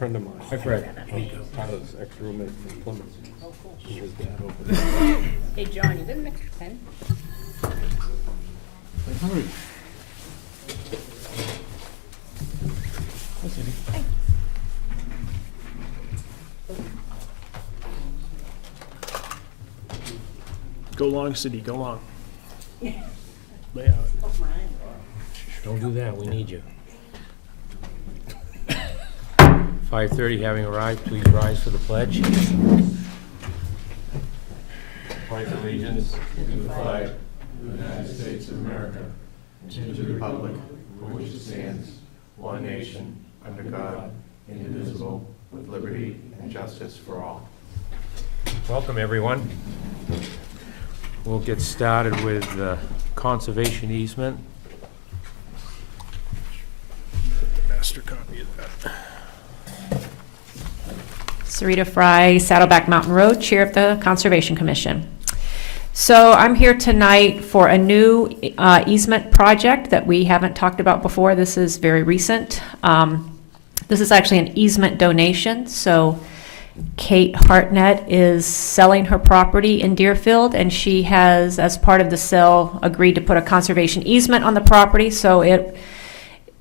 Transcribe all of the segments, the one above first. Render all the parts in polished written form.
friend of mine. Hi, Fred. Part of this ex-roommate from Plymouth. Oh, cool. And his dad over there. Hey, John, you got an extra pen? Go long, City, go long. Lay out. Don't do that, we need you. 5:30 having arrived, please rise for the pledge. Pledge allegiance to the flag of the United States of America, and to the republic for which it stands, one nation, under God, indivisible, with liberty and justice for all. Welcome, everyone. We'll get started with the conservation easement. Master copy of that. Sarita Fry, Saddleback Mountain Road, Chair of the Conservation Commission. So I'm here tonight for a new easement project that we haven't talked about before. This is very recent. This is actually an easement donation. So Kate Hartnett is selling her property in Deerfield, and she has, as part of the sale, agreed to put a conservation easement on the property. So it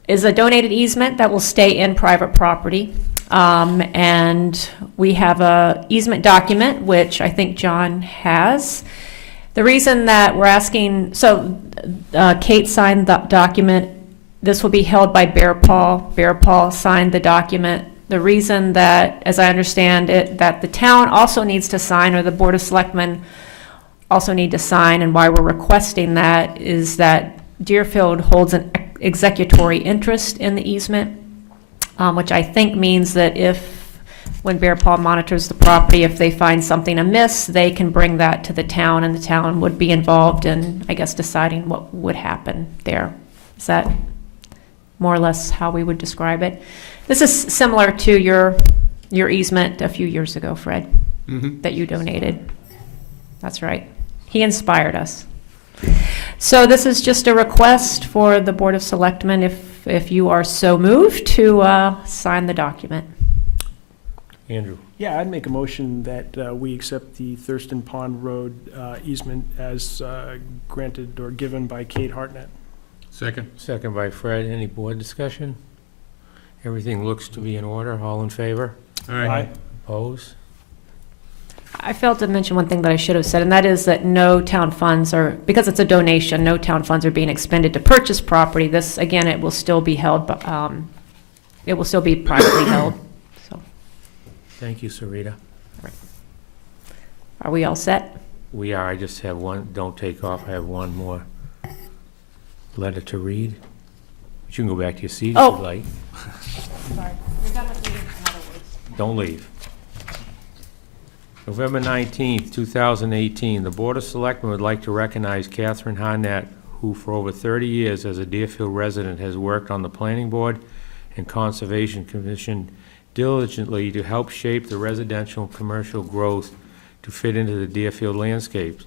is a donated easement that will stay in private property. And we have a easement document, which I think John has. The reason that we're asking, Kate signed the document. This will be held by Bear Paul. Bear Paul signed the document. The reason that, as I understand it, that the town also needs to sign, or the Board of Selectmen also need to sign, and why we're requesting that is that Deerfield holds an executory interest in the easement, which I think means that when Bear Paw monitors the property, if they find something amiss, they can bring that to the town, and the town would be involved in, I guess, deciding what would happen there. Is that more or less how we would describe it? This is similar to your easement a few years ago, Fred, that you donated. That's right. He inspired us. So this is just a request for the Board of Selectmen, if you are so moved, to sign the document. Andrew. Yeah, I'd make a motion that we accept the Thurston Pond Road easement as granted or given by Kate Hartnett. Second. Second by Fred. Any board discussion? Everything looks to be in order. All in favor? Aye. Opposed? I failed to mention one thing that I should have said, and that is that no town funds are, because it's a donation, no town funds are being expended to purchase property. This, again, it will still be held, it will still be privately held. So, Thank you, Sarita. are we all set? We are. I just have one. Don't take off. I have one more letter to read. But you can go back to your seat if Oh. you'd like. Sorry. Don't leave. November 19th, 2018, the Board of Selectmen would like to recognize Catherine Harnett, who for over 30 years as a Deerfield resident has worked on the Planning Board and Conservation Commission diligently to help shape the residential and commercial growth to fit into the Deerfield landscapes.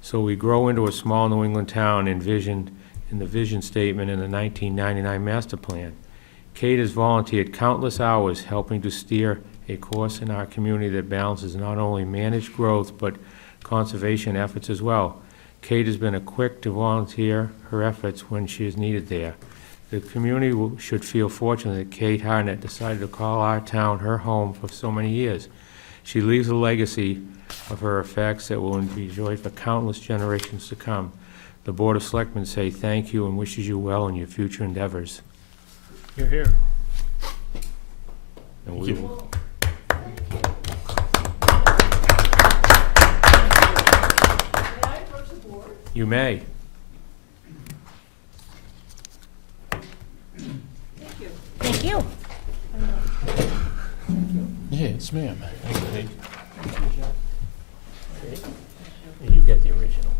So we grow into a small New England town envisioned in the vision statement in the 1999 master plan. Kate has volunteered countless hours helping to steer a course in our community that balances not only managed growth but conservation efforts as well. Kate has been quick to volunteer her efforts when she is needed there. The community should feel fortunate that Kate Harnett decided to call our town her home for so many years. She leaves a legacy of her effects that will be enjoyed for countless generations to come. The Board of Selectmen say thank you and wishes you well in your future endeavors. Here, here. And we will. You may. Thank you. Yes, ma'am. You get the original.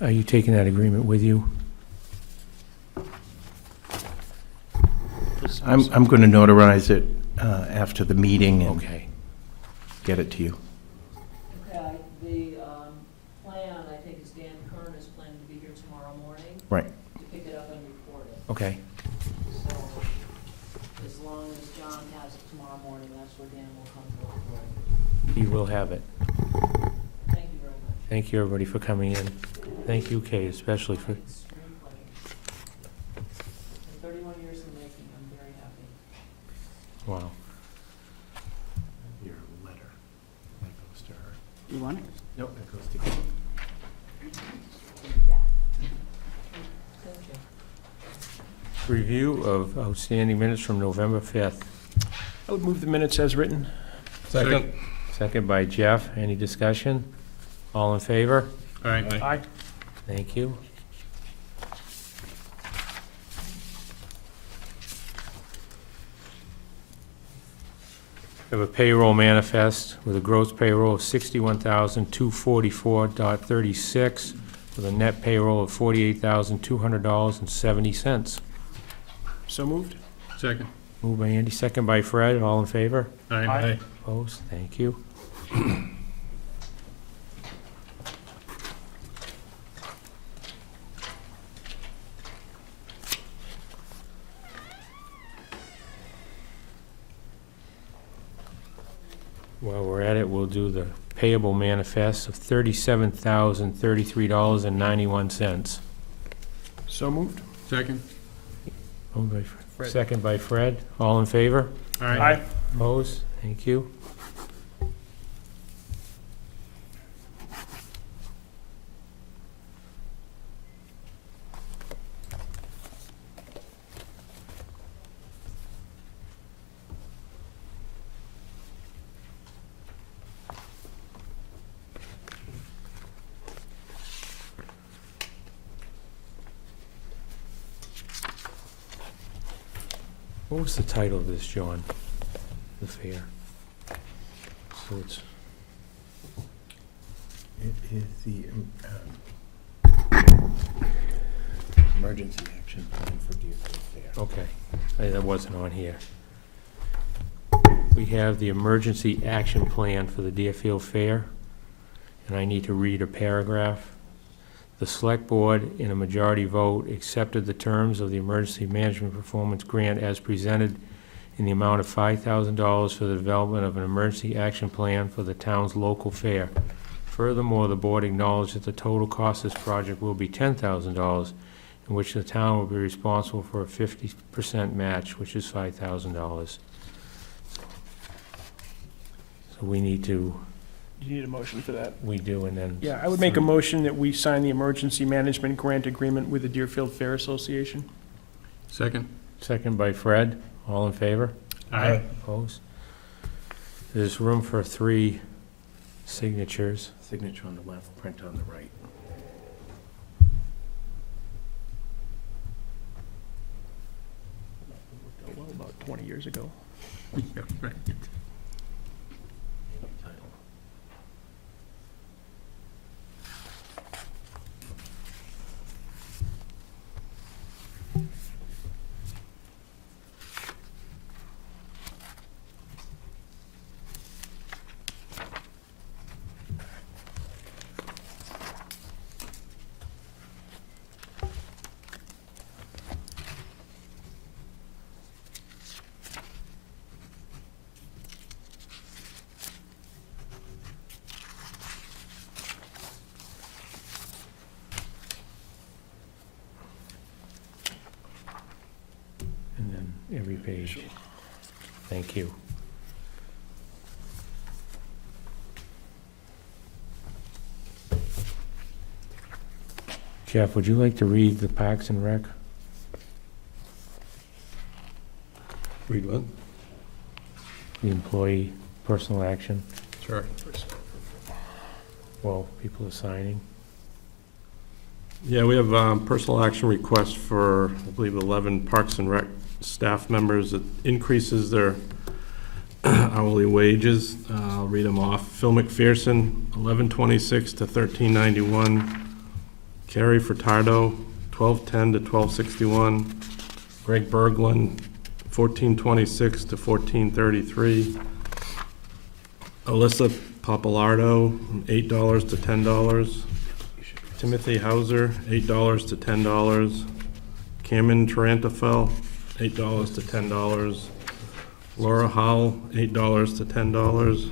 Are you taking that agreement with you? I'm going to notarize it after the meeting and Okay. get it to you. Okay, the plan, I think, is Dan Kern is planning to be here tomorrow morning Right. to pick it up and record it. Okay. So as long as John has it tomorrow morning, that's where Dan will come to record. You will have it. Thank you very much. Thank you, everybody, for coming in. Thank you, Kate, especially for, Extreme pleasure. For 31 years in the making, I'm very happy. wow. Your letter, that goes to her. You want it? Nope, that goes to you. Thank you. Review of outstanding minutes from November 5th. I would move the minutes as written. Second. Second by Jeff. Any discussion? All in favor? Aye. Aye. Thank you. We have a payroll manifest with a gross payroll of $61,244.36, with a net payroll of $48,200.70. So moved. Second. Moved by Andy, second by Fred. All in favor? Aye. Opposed? Thank you. While we're at it, we'll do the payable manifest of $37,033.91. So moved. Second. Moved by Fred. Second by Fred. All in favor? Aye. Opposed? Thank you. What was the title of this, John? The fair? So it's, It is the emergency action plan for Deerfield Fair. okay, that wasn't on here. We have the emergency action plan for the Deerfield Fair, and I need to read a paragraph. The Select Board, in a majority vote, accepted the terms of the Emergency Management Performance Grant as presented in the amount of $5,000 for the development of an emergency action plan for the town's local fair. Furthermore, the board acknowledged that the total cost of this project will be $10,000, in which the town will be responsible for a 50% match, which is $5,000. So we need to, You need a motion for that. we do, and then. Yeah, I would make a motion that we sign the emergency management grant agreement with the Deerfield Fair Association. Second. Second by Fred. All in favor? Aye. Opposed? There's room for 3 signatures. Signature on the left, print on the right. Well, about 20 years ago. Yeah, right. Title. And then every page. Thank you. Jeff, would you like to read the Parks and Rec? Read what? The employee personal action? Sure. Well, people are signing. Yeah, we have personal action requests for, I believe, 11 Parks and Rec staff members. It increases their hourly wages. I'll read them off. Phil McPherson, $11.26 to $13.91. Carrie Furtado, $12.10 to $12.61. Greg Berglund, 1426 to 1433. Alyssa Papalardo, $8 to $10. Timothy Hauser, $8 to $10. Cameron Tarantafel, $8 to $10. Laura Howell, $8 to $10.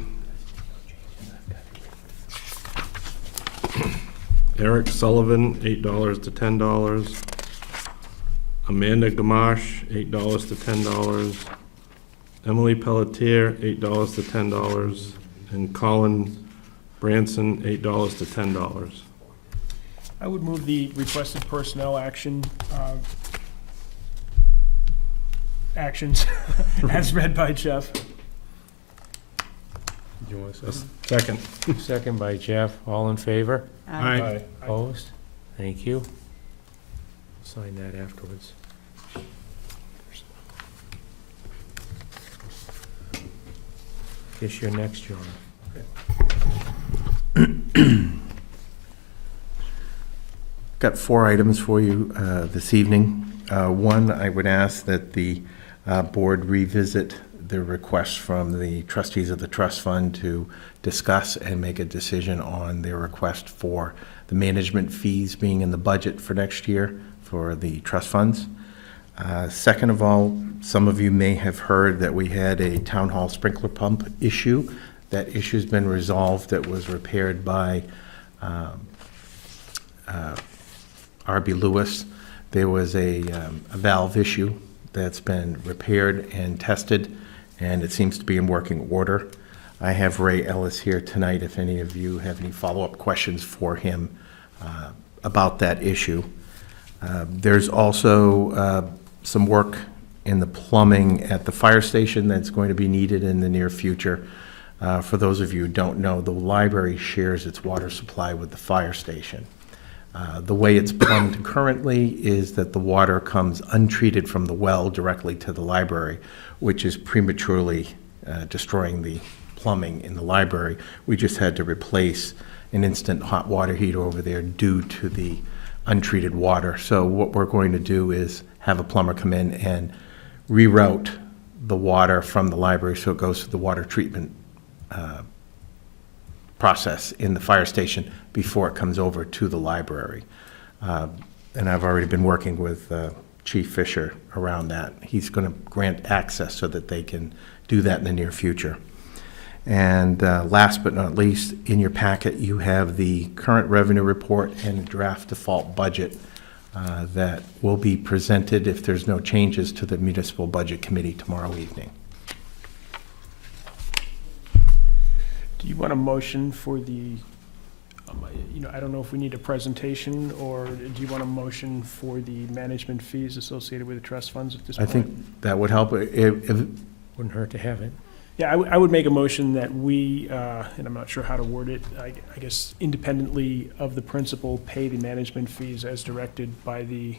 Eric Sullivan, $8 to $10. Amanda Gamache, $8 to $10. Emily Pelletier, $8 to $10. And Colin Branson, $8 to $10. I would move the requested personnel actions as read by Jeff. You want to say? Second. Second by Jeff. All in favor? Aye. Opposed? Thank you. Sign that afterwards. Guess you're next, John. Got 4 items for you this evening. One, I would ask that the board revisit the request from the trustees of the trust fund to discuss and make a decision on their request for the management fees being in the budget for next year for the trust funds. Second of all, some of you may have heard that we had a town hall sprinkler pump issue. That issue's been resolved. That was repaired by R.B. Lewis. There was a valve issue that's been repaired and tested, and it seems to be in working order. I have Ray Ellis here tonight if any of you have any follow-up questions for him about that issue. There's also some work in the plumbing at the fire station that's going to be needed in the near future. For those of you who don't know, the library shares its water supply with the fire station. The way it's plumbed currently is that the water comes untreated from the well directly to the library, which is prematurely destroying the plumbing in the library. We just had to replace an instant hot water heater over there due to the untreated water. So what we're going to do is have a plumber come in and reroute the water from the library so it goes to the water treatment process in the fire station before it comes over to the library. And I've already been working with Chief Fisher around that. He's going to grant access so that they can do that in the near future. And last but not least, in your packet, you have the current revenue report and draft default budget that will be presented if there's no changes to the Municipal Budget Committee tomorrow evening. Do you want a motion for the, I don't know if we need a presentation, or do you want a motion for the management fees associated with the trust funds at this I point? think that would help. Wouldn't hurt to have it. Yeah, I would make a motion that we, and I'm not sure how to word it, I guess independently of the principal, pay the management fees as directed by the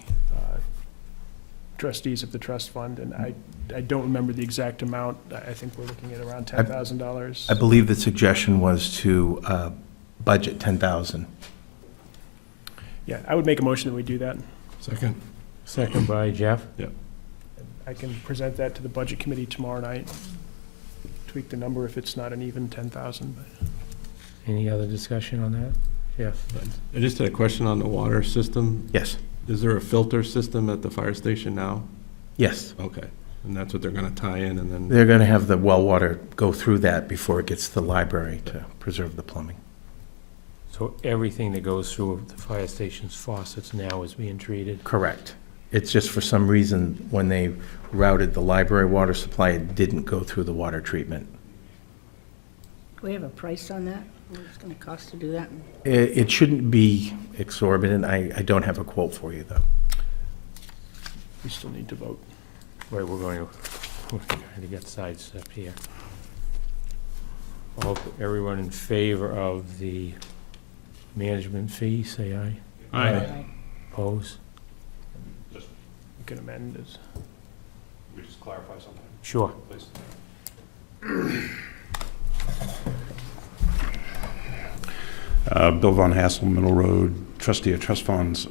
trustees of the trust fund. And I don't remember the exact amount. I think we're looking at around $10,000. I believe the suggestion was to budget $10,000. Yeah, I would make a motion that we do that. Second. Second by Jeff. I can present that to the budget committee tomorrow night. Tweak the number if it's not an even 10,000. But Any other discussion on that? Jeff? I just had a question on the water system. Yes. Is there a filter system at the fire station now? Yes. Okay, and that's what they're gonna tie in and then, They're going to have the well water go through that before it gets to the library to preserve the plumbing. So everything that goes through the fire station's faucets now is being treated? Correct. It's just for some reason, when they routed the library water supply, it didn't go through the water treatment. Do we have a price on that? What it's gonna cost to do that? It shouldn't be exorbitant. I don't have a quote for you, though. we still need to vote. Wait, we're trying to get sidestepped here. Everyone in favor of the management fee, say aye. Aye. Opposed? We can amend this. We just clarify something, Sure. please. Bill Von Hassel, Middle Road, trustee of trust funds.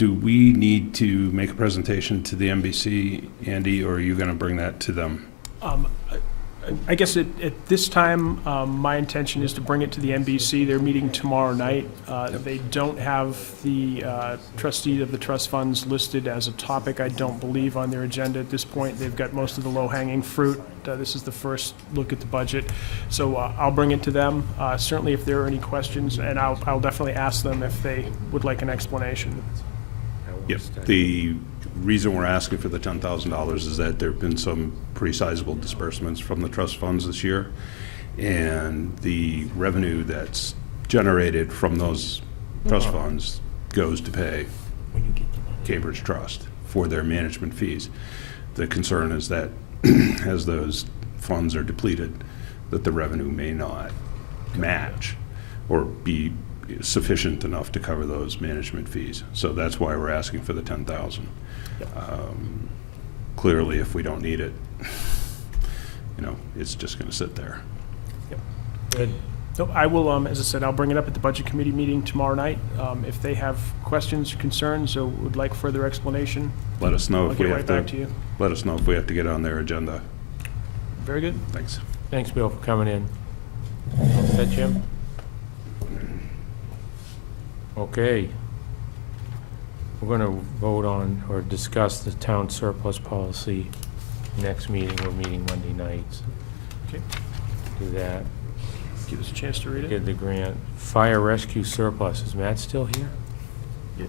Do we need to make a presentation to the MBC, Andy, or are you going to bring that to them? I guess at this time, my intention is to bring it to the NBC. They're meeting tomorrow night. They don't have the trustee of the trust funds listed as a topic, I don't believe, on their agenda at this point. They've got most of the low-hanging fruit. This is the first look at the budget. So I'll bring it to them. Certainly if there are any questions, and I'll definitely ask them if they would like an explanation. Yep. The reason we're asking for the $10,000 is that there have been some pretty sizable disbursements from the trust funds this year. And the revenue that's generated from those trust funds goes to pay Cambridge Trust for their management fees. The concern is that as those funds are depleted, that the revenue may not match or be sufficient enough to cover those management fees. So that's why we're asking for the 10,000. Clearly, if we don't need it, it's just going to sit there. Good. So I will, as I said, I'll bring it up at the Budget Committee meeting tomorrow night. If they have questions or concerns or would like further explanation, Let us know I'll if get we right have back to to. you. Let us know if we have to get on their agenda. Very good. Thanks. Thanks, Bill, for coming in. All set, Jim? Okay. We're going to vote on or discuss the town surplus policy next meeting. We're meeting Monday nights. Okay. Do that. Give us a chance to read it. Did the grant. Fire rescue surplus. Is Matt still here?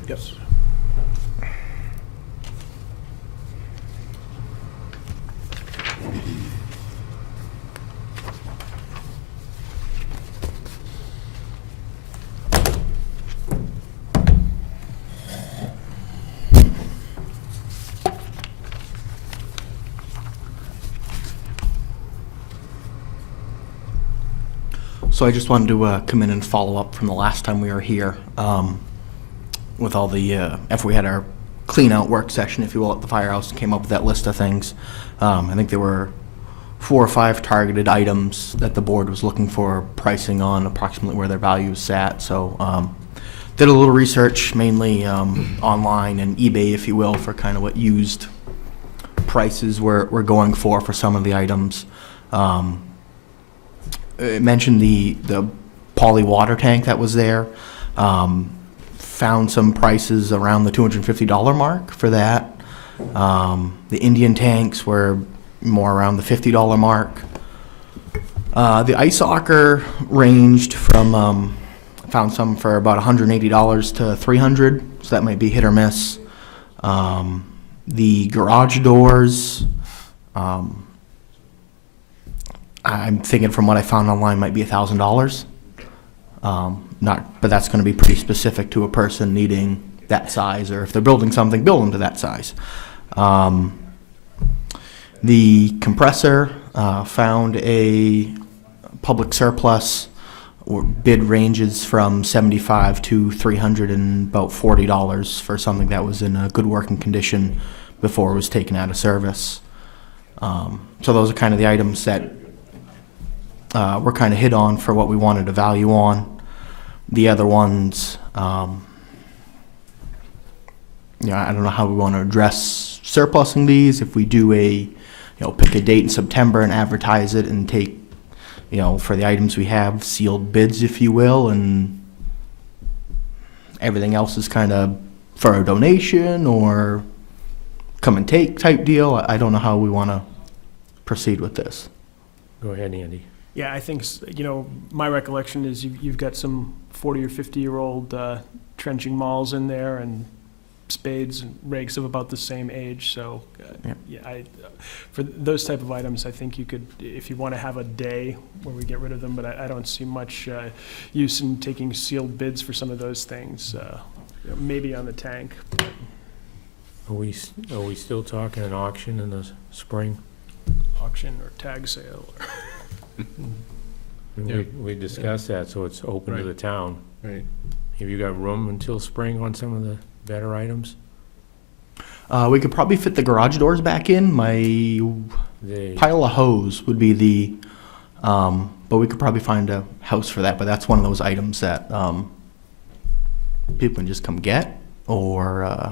Yes. So I just wanted to come in and follow up from the last time we were here with all the, after we had our clean out work session, if you will, at the firehouse, and came up with that list of things. I think there were 4 or 5 targeted items that the board was looking for pricing on, approximately where their values sat. So did a little research, mainly online and eBay, if you will, for kind of what used prices we're going for some of the items. It mentioned the poly water tank that was there. Found some prices around the $250 mark for that. The Indian tanks were more around the $50 mark. The ice auger ranged from, found some for about $180 to $300, so that might be hit or miss. The garage doors, I'm thinking from what I found online might be $1,000. But that's going to be pretty specific to a person needing that size, or if they're building something, build them to that size. The compressor, found a public surplus, or bid ranges from $75 to $300 and about $40 for something that was in a good working condition before it was taken out of service. So those are kind of the items that were kind of hit on for what we wanted to value on. The other ones, I don't know how we want to address surplusing these. If we do pick a date in September and advertise it and take, for the items we have, sealed bids, if you will, and everything else is kind of for a donation or come and take type deal. I don't know how we want to proceed with this. Go ahead, Andy. Yeah, I think, my recollection is you've got some 40 or 50-year-old trenching malls in there, and spades and rakes of about the same age. So, for those type of items, I think you could, if you want to have a day where we get rid of them, but I don't see much use in taking sealed bids for some of those things. Maybe on the tank. Are we still talking an auction in the spring? Auction or tag sale. We discussed that, so it's open to Right. the town. Right. Have you got room until spring on some of the better items? We could probably fit the garage doors back in. My pile of hose would be the, but we could probably find a house for that. But that's one of those items that people can just come get. or,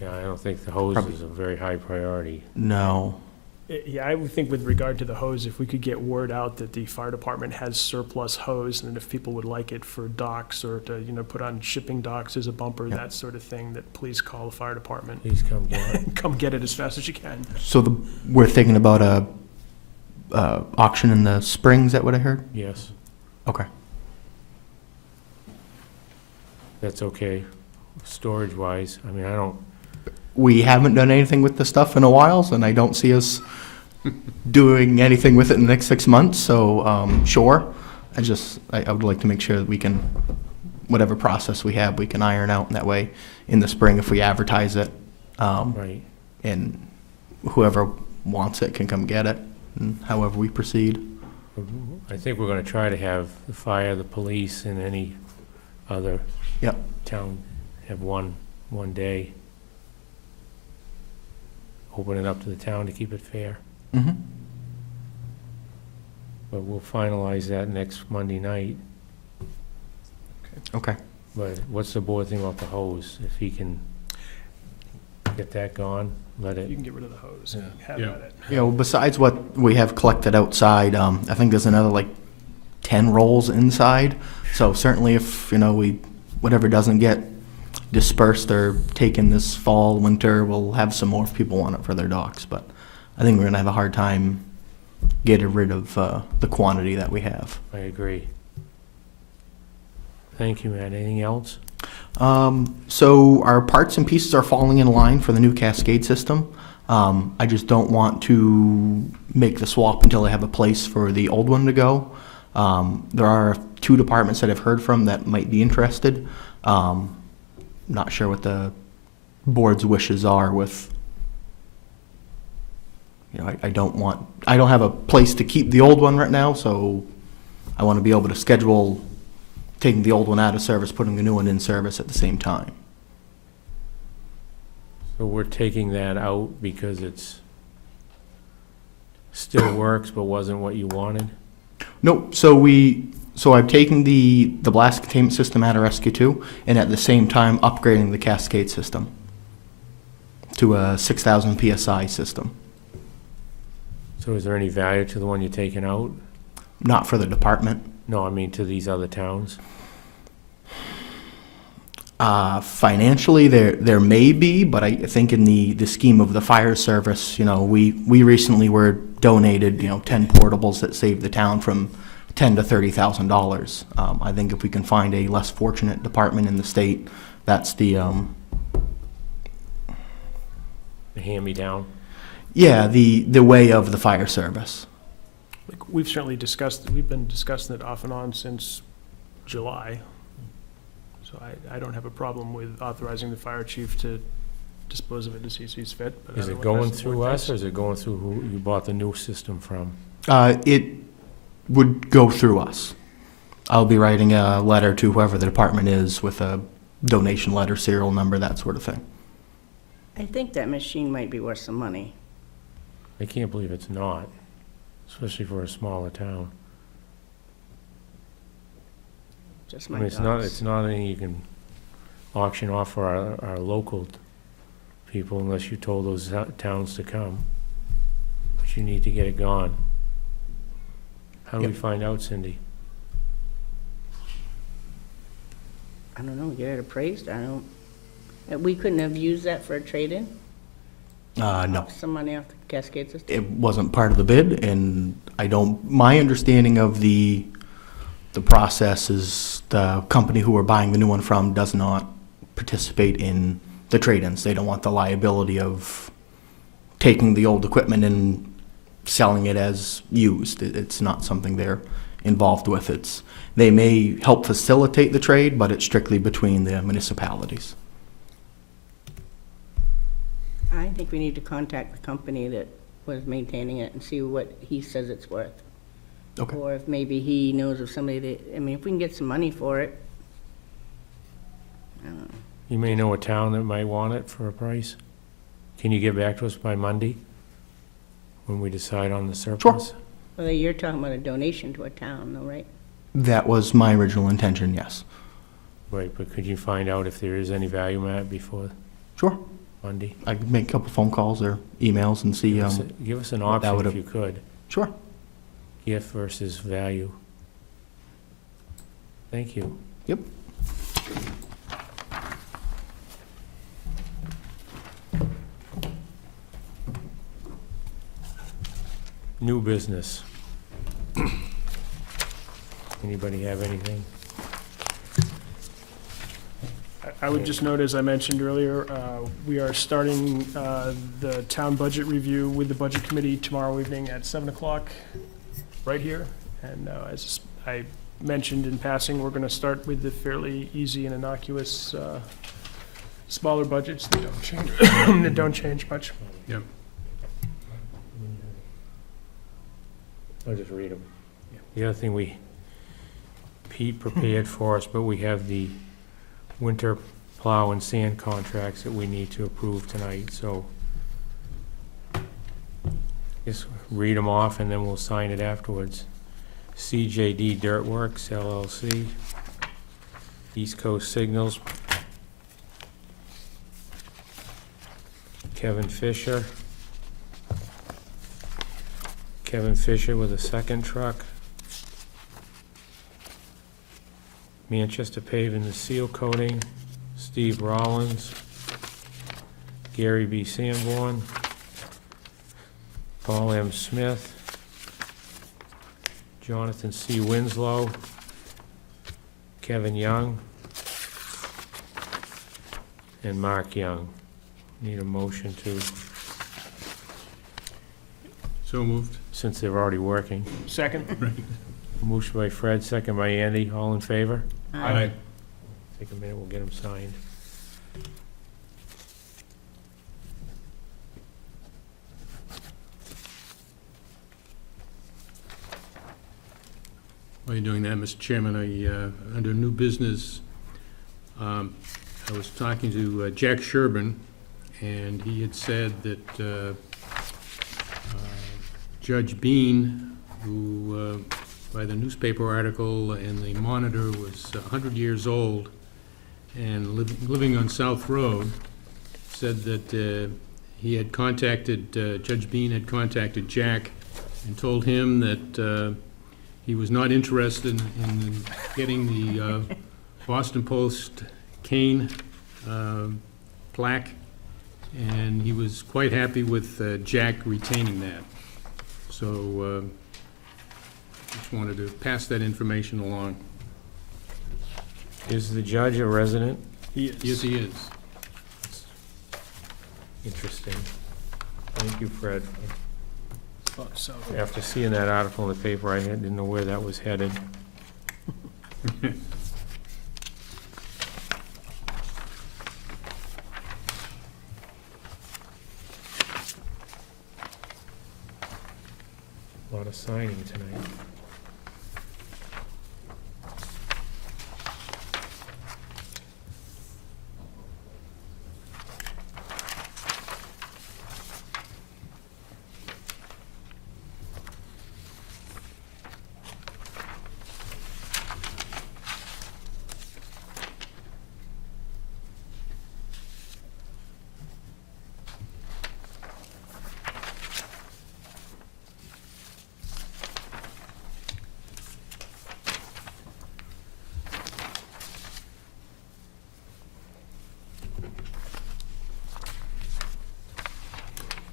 Yeah, I don't think the hose Probably- is a very high priority. no. Yeah, I would think with regard to the hose, if we could get word out that the fire department has surplus hose, and if people would like it for docks or to, put on shipping docks as a bumper, Yeah. that sort of thing, that please call the fire department. Please come get it. Come get it as fast as you can. So we're thinking about a auction in the spring, is that what I heard? Yes, Okay. that's okay. Storage-wise, I mean, I don't, We haven't done anything with the stuff in a while, and I don't see us doing anything with it in the next 6 months, so, sure. I would like to make sure that we can, whatever process we have, we can iron out, and that way, in the spring, if we advertise it, right. and whoever wants it can come get it, and however we proceed. I think we're gonna try to have the fire, the police, and any other Yep. town have one day. Open it up to the town to keep it fair. Mm-hmm. But we'll finalize that next Monday night. Okay. But what's the board think about the hose? If he can get that gone, let You it, can get rid of the hose, and have Yeah. at it. You know, besides what we have collected outside, I think there's another like 10 rolls inside. So certainly if, whatever doesn't get dispersed or taken this fall, winter, we'll have some more if people want it for their docks. But I think we're gonna have a hard time getting rid of the quantity that we have. I agree. Thank you, Matt. Anything else? So our parts and pieces are falling in line for the new Cascade system. I just don't want to make the swap until I have a place for the old one to go. There are 2 departments that I've heard from that might be interested. Not sure what the board's wishes are with, I don't have a place to keep the old one right now, so I want to be able to schedule taking the old one out of service, putting the new one in service at the same time. So we're taking that out because it's still works but wasn't what you wanted? Nope, so I've taken the blast containment system out of Rescue 2, and at the same time upgrading the Cascade system to a 6,000 PSI system. So is there any value to the one you're taking out? Not for the department. No, I mean to these other towns. Financially, there may be, but I think in the scheme of the fire service, we recently were donated, 10 portables that saved the town from $10,000 to $30,000. I think if we can find a less fortunate department in the state, that's the hand-me-down? yeah, the way of the fire service. Like, we've been discussing it off and on since July. So I don't have a problem with authorizing the fire chief to dispose of it as he sees fit. But I Is don't it know what going that's the through board us, thinks. or is it going through who you bought the new system from? It would go through us. I'll be writing a letter to whoever the department is with a donation letter, serial number, that sort of thing. I think that machine might be worth some money. I can't believe it's not, especially for a smaller town. Just I my mean, it's thoughts. not anything you can auction off for our local people unless you told those towns to come. But you need to get it gone. How do we Yep. find out, Cindy? I don't know, get it appraised, we couldn't have used that for a trade-in? No. Some money off the Cascade system? It wasn't part of the bid, and my understanding of the process is the company who we're buying the new one from does not participate in the trade-ins. They don't want the liability of taking the old equipment and selling it as used. It's not something they're involved with. They may help facilitate the trade, but it's strictly between the municipalities. I think we need to contact the company that was maintaining it and see what he says it's worth. Okay. Or if maybe he knows of somebody that, if we can get some money for it. I don't know. You may know a town that might want it for a price. Can you get back to us by Monday when we decide on the surplus? Well, you're talking about a donation to a town, though, right? That was my original intention, yes. Right, but could you find out if there is any value, Matt, before Sure. Monday? I could make a couple phone calls or emails and see, Give us an what that option would've- if you could, sure. gift versus value. Thank you. Yep. New business. Anybody have anything? I would just note, as I mentioned earlier, we are starting the town budget review with the Budget Committee tomorrow evening at 7 o'clock, right here. And as I mentioned in passing, we're going to start with the fairly easy and innocuous smaller budgets that don't change, that don't change much. Yep. I'll just read them. The other thing Pete prepared for us, but we have the winter plow and sand contracts that we need to approve tonight, so just read them off and then we'll sign it afterwards. CJD Dirt Works LLC, East Coast Signals, Kevin Fisher with a second truck. Manchester Paving the seal coating, Steve Rollins, Gary B. Sanborn, Paul M. Smith, Jonathan C. Winslow, Kevin Young, and Mark Young. Need a motion to, So moved. since they're already working. Second? Motion by Fred, second by Andy, all in favor? Aye. Take a minute, we'll get them signed. While you're doing that, Mr. Chairman, under new business, I was talking to Jack Sherbin, and he had said that Judge Bean, who, by the newspaper article and the Monitor, was 100 years old and living on South Road, said that he had contacted, Judge Bean had contacted Jack and told him that he was not interested in getting the Boston Post cane plaque, and he was quite happy with Jack retaining that. So just wanted to pass that information along. Is the judge a resident? He Yes, he is. Interesting. Thank you, Fred. So, After seeing that article in the paper, I didn't know where that was headed. A lot of signing tonight.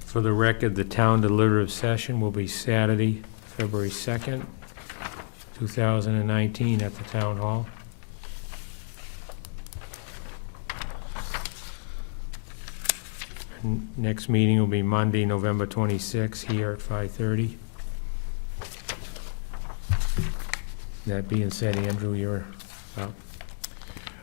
For the record, the town deliberative session will be Saturday, February 2nd, 2019, at the town hall. Next meeting will be Monday, November 26th, here at 5:30. That being said, Andrew, you're up.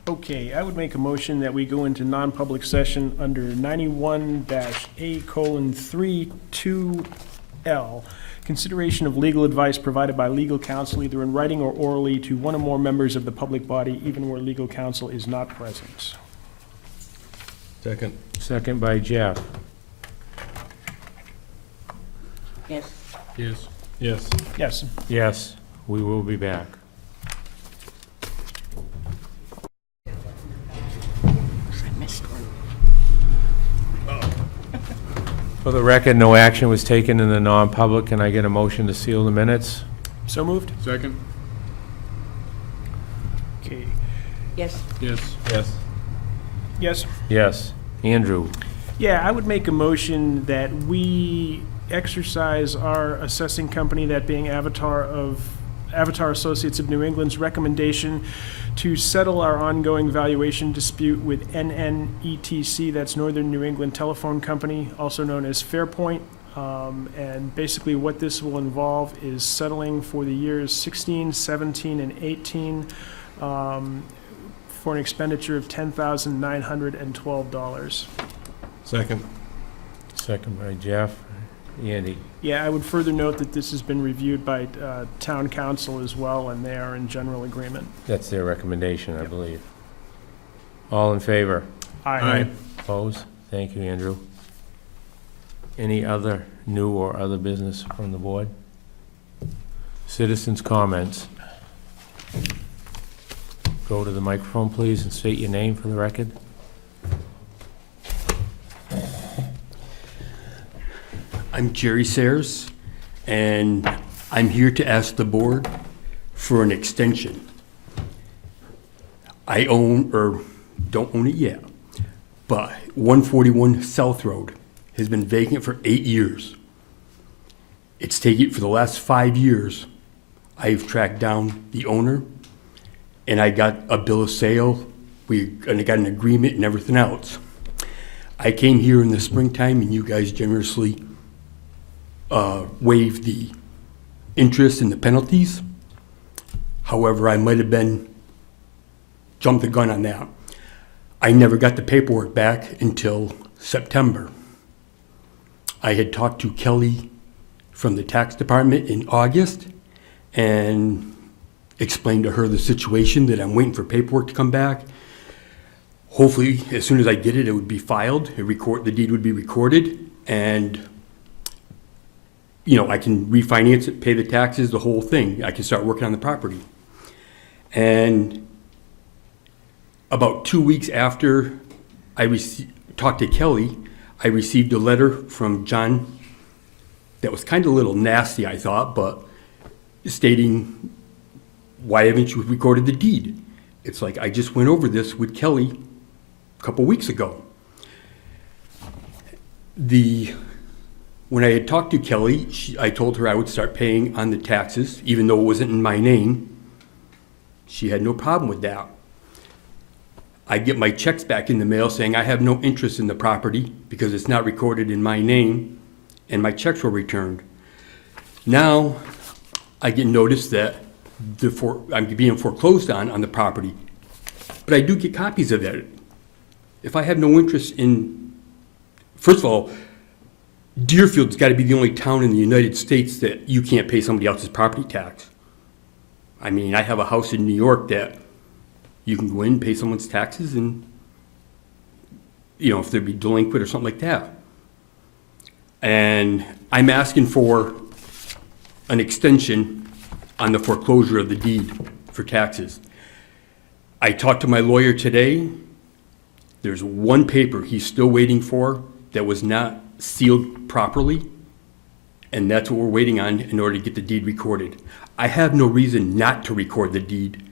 okay, I would make a motion that we go into non-public session under 91-A:32L. Consideration of legal advice provided by legal counsel either in writing or orally to one or more members of the public body, even where legal counsel is not present. Second. Second by Jeff. Yes. Yes. Yes. Yes. Yes, we will be back. For the record, no action was taken in the non-public. Can I get a motion to seal the minutes? So moved? Second? Okay. Yes, Yes. Yes. Yes? Yes. Andrew? Yeah, I would make a motion that we exercise our assessing company, that being Avatar Associates of New England's recommendation to settle our ongoing valuation dispute with NNETC, that's Northern New England Telephone Company, also known as Fairpoint. And basically what this will involve is settling for the years 16, 17, and 18 for an expenditure of $10,912. Second. Second by Jeff. Andy? Yeah, I would further note that this has been reviewed by town council as well, and they are in general agreement. That's their recommendation, I believe. All in favor? Aye. Opposed? Thank you, Andrew. Any other new or other business from the board? Citizens' comments. Go to the microphone, please, and state your name for the record. I'm Jerry Sayers, and I'm here to ask the board for an extension. I own, or don't own it yet, but 141 South Road has been vacant for 8 years. It's taken, for the last 5 years, I've tracked down the owner, and I got a bill of sale, and I got an agreement and everything else. I came here in the springtime, and you guys generously waived the interest and the penalties. However, I might have jumped the gun on that. I never got the paperwork back until September. I had talked to Kelly from the tax department in August and explained to her the situation, that I'm waiting for paperwork to come back. Hopefully, as soon as I get it, it would be filed, the deed would be recorded, and I can refinance it, pay the taxes, the whole thing. I can start working on the property. And about 2 weeks after I talked to Kelly, I received a letter from John that was kind of a little nasty, I thought, but stating, why haven't you recorded the deed? It's like, I just went over this with Kelly a couple weeks ago. When I had talked to Kelly, I told her I would start paying on the taxes, even though it wasn't in my name. She had no problem with that. I get my checks back in the mail saying I have no interest in the property because it's not recorded in my name, and my checks were returned. Now, I get notice that I'm being foreclosed on the property, but I do get copies of that. If I have no interest in, first of all, Deerfield's got to be the only town in the United States that you can't pay somebody else's property tax. I mean, I have a house in New York that you can go in, pay someone's taxes, and, if they'd be delinquent or something like that. And I'm asking for an extension on the foreclosure of the deed for taxes. I talked to my lawyer today. There's one paper he's still waiting for that was not sealed properly, and that's what we're waiting on in order to get the deed recorded. I have no reason not to record the deed.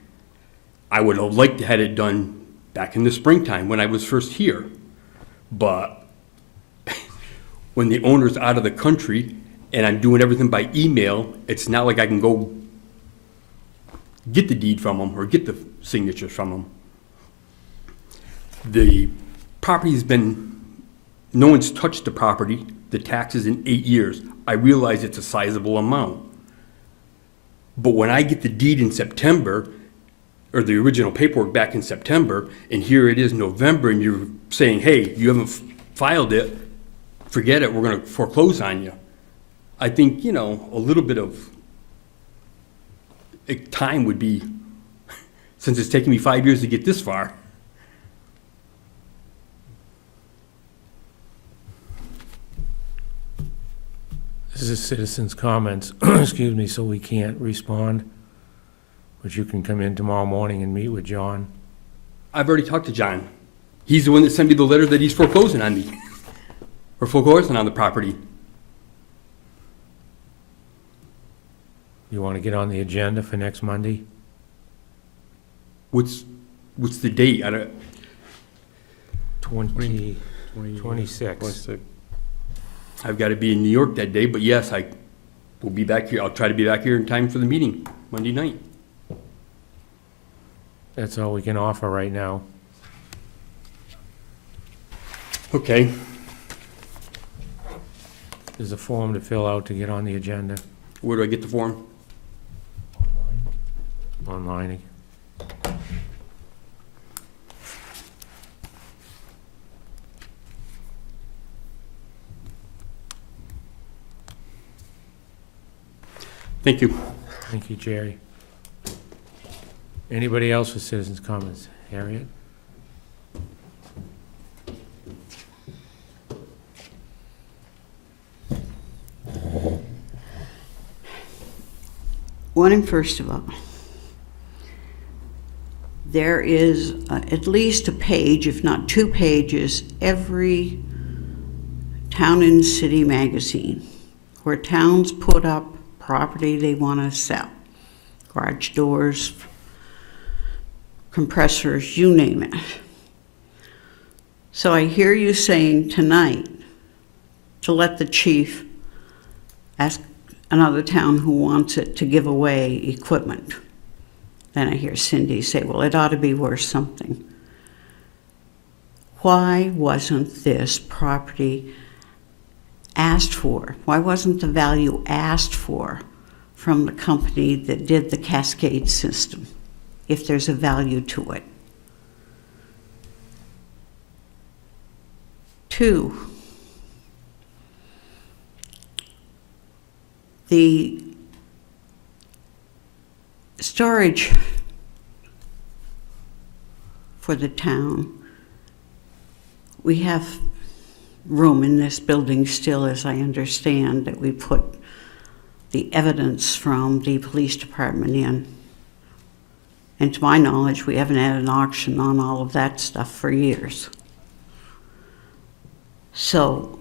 I would have liked to have it done back in the springtime when I was first here, but when the owner's out of the country and I'm doing everything by email, it's not like I can go get the deed from them or get the signatures from them. The property's no one's touched the property, the taxes, in 8 years. I realize it's a sizable amount. But when I get the deed in September, or the original paperwork back in September, and here it is November, and you're saying, hey, you haven't filed it, forget it, we're going to foreclose on you. I think, a little bit of time would be, since it's taken me 5 years to get this far. This is citizens' comments, excuse me, so we can't respond. But you can come in tomorrow morning and meet with John. I've already talked to John. He's the one that sent me the letter that he's foreclosing on me. or foreclosing on the property. You want to get on the agenda for next Monday? What's the date? I don't, 26. 26. I've got to be in New York that day, but yes, I will be back here. I'll try to be back here in time for the meeting, Monday night. That's all we can offer right now. Okay. There's a form to fill out to get on the agenda Where do I get the form? online. Thank you. Thank you, Jerry. Anybody else with citizens' comments? Harriet? One, first of all, there is at least a page, if not 2 pages, every town and city magazine where towns put up property they want to sell. Garage doors, compressors, you name it. So I hear you saying tonight to let the chief ask another town who wants it to give away equipment. Then I hear Cindy say, well, it ought to be worth something. Why wasn't this property asked for? Why wasn't the value asked for from the company that did the Cascade system, if there's a value to it? 2, the storage for the town, we have room in this building still, as I understand, that we put the evidence from the police department in. And to my knowledge, we haven't had an auction on all of that stuff for years. So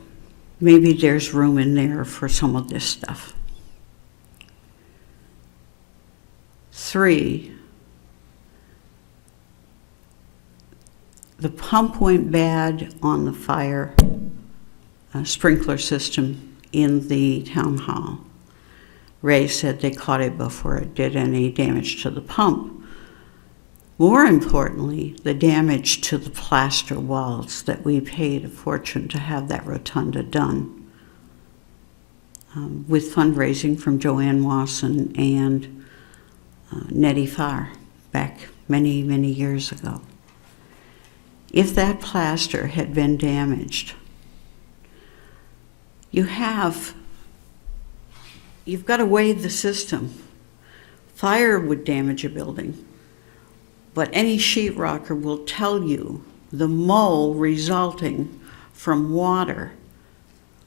maybe there's room in there for some of this stuff. 3, the pump went bad on the fire sprinkler system in the town hall. Ray said they caught it before it did any damage to the pump. More importantly, the damage to the plaster walls that we paid a fortune to have that rotunda done with fundraising from Joanne Wasson and Nettie Farr back many, many years ago. If that plaster had been damaged, you've got to weigh the system. Fire would damage a building, but any sheetrocker will tell you the mold resulting from water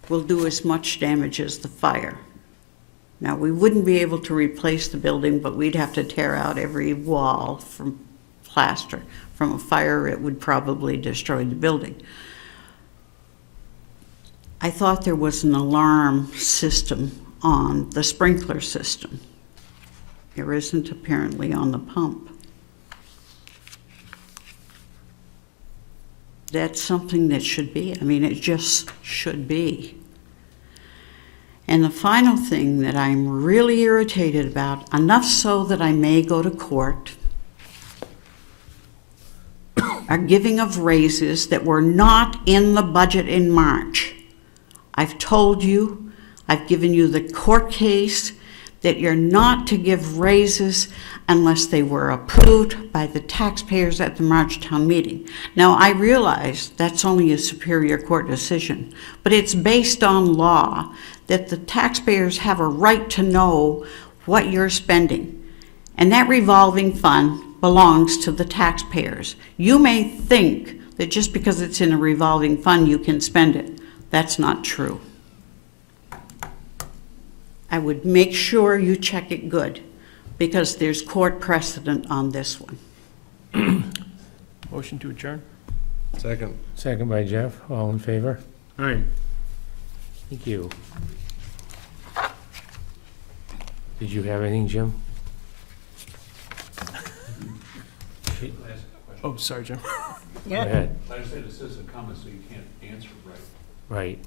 will do as much damage as the fire. Now, we wouldn't be able to replace the building, but we'd have to tear out every wall from plaster. From a fire, it would probably destroy the building. I thought there was an alarm system on the sprinkler system. There isn't apparently on the pump. That's something that should be. I mean, it just should be. And the final thing that I'm really irritated about, enough so that I may go to court, are giving of raises that were not in the budget in March. I've told you, I've given you the court case that you're not to give raises unless they were approved by the taxpayers at the March town meeting. Now, I realize that's only a Superior Court decision, but it's based on law that the taxpayers have a right to know what you're spending. And that revolving fund belongs to the taxpayers. You may think that just because it's in a revolving fund, you can spend it. That's not true. I would make sure you check it good, because there's court precedent on this one. Motion to adjourn? Second. Second by Jeff. All in favor? All right. Thank you. Did you have anything, Jim? Oh, sorry, Jim. Go Yeah, ahead. I said a citizen comment, so you can't answer right. Right.